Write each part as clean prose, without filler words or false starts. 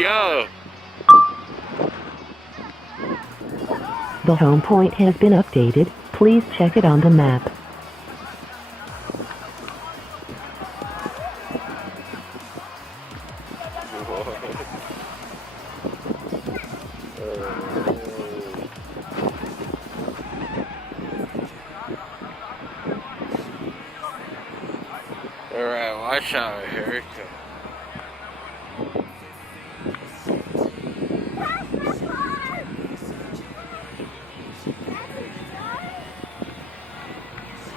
Yo! The home point has been updated. Please check it on the map. Alright, watch out, here it comes.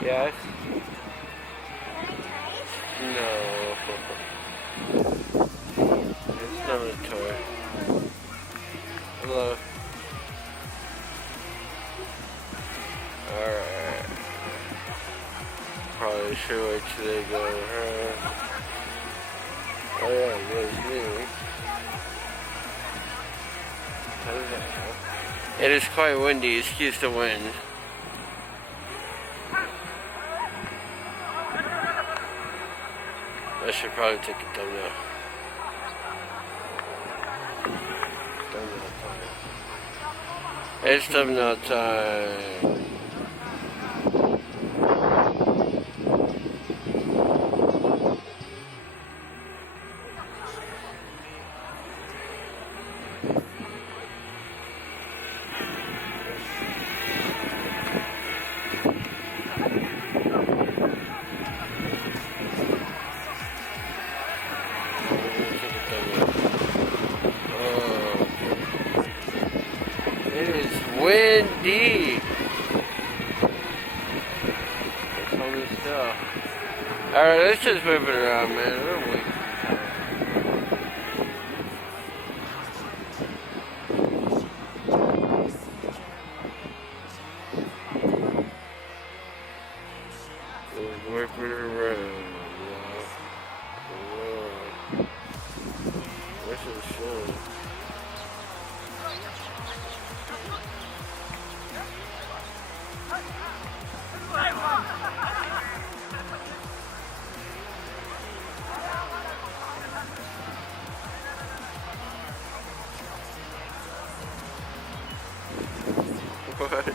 Yes? No. It's not a toy. Hello. Alright. Probably should wait till they go. Oh yeah, there's me. It is quite windy, excuse the wind. I should probably take a thumbnail. It's thumbnail time. It is windy. It's on this stuff. Alright, let's just move it around, man. We're wasting time. We'll whip it around. What's it showing? What?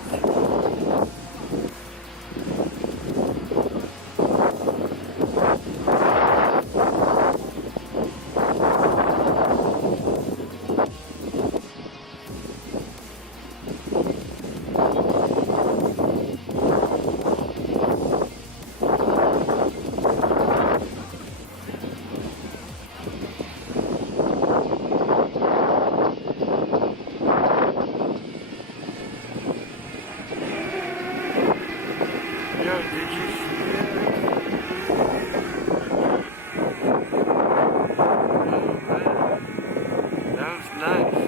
Yo, did you see that? That was nice.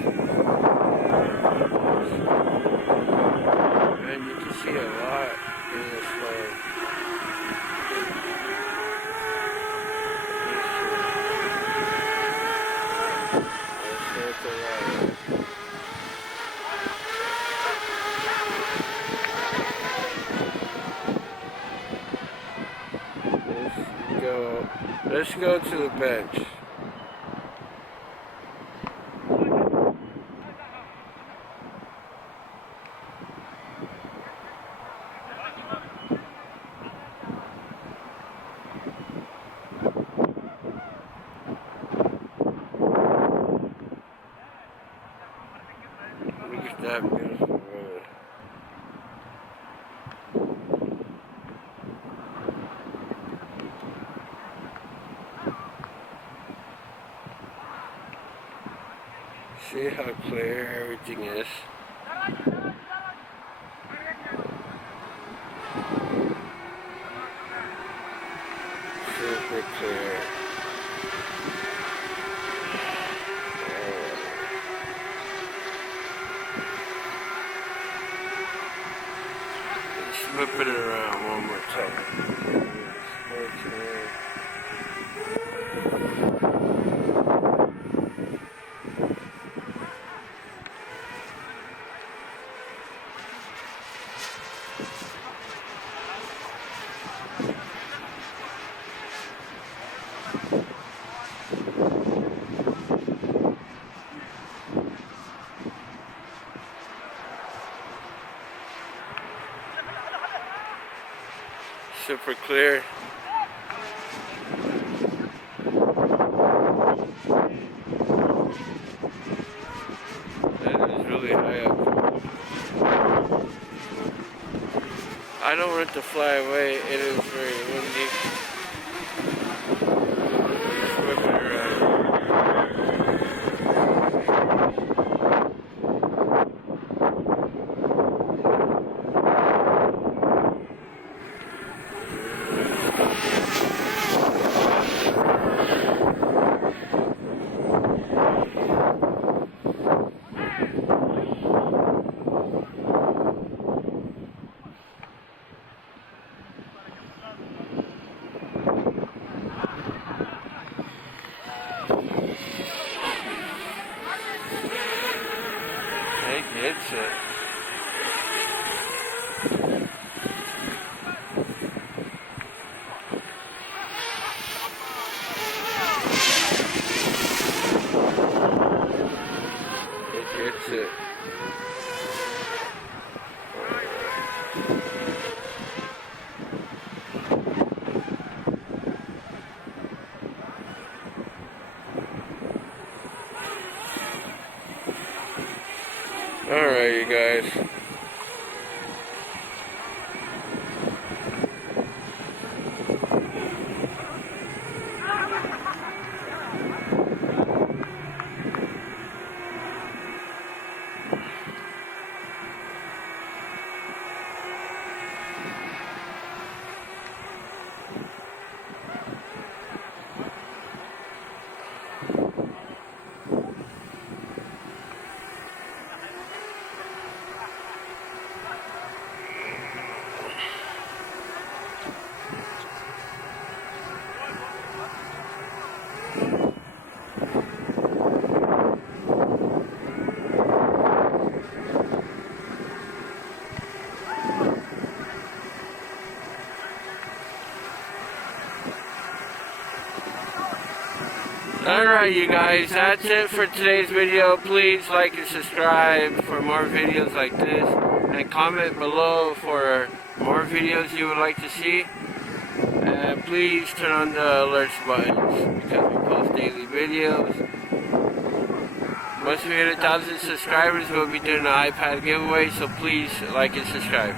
And you can see a lot in this road. Let's go to the bench. Look at that beautiful road. See how clear everything is? Super clear. Let's whip it around one more time. Super clear. That is really high up. I don't want it to fly away. It is very windy. Whipping around. It gets it. It gets it. Alright, you guys. Alright, you guys, that's it for today's video. Please like and subscribe for more videos like this, and comment below for more videos you would like to see. And please turn on the alerts buttons because we post daily videos. Once we hit 1,000 subscribers, we'll be doing an iPad giveaway, so please like and subscribe.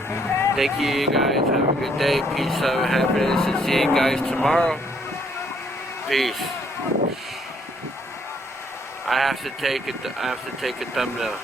Thank you, guys. Have a good day. Peace, love, and happiness, and see you guys tomorrow. Peace. I have to take a thumbnail.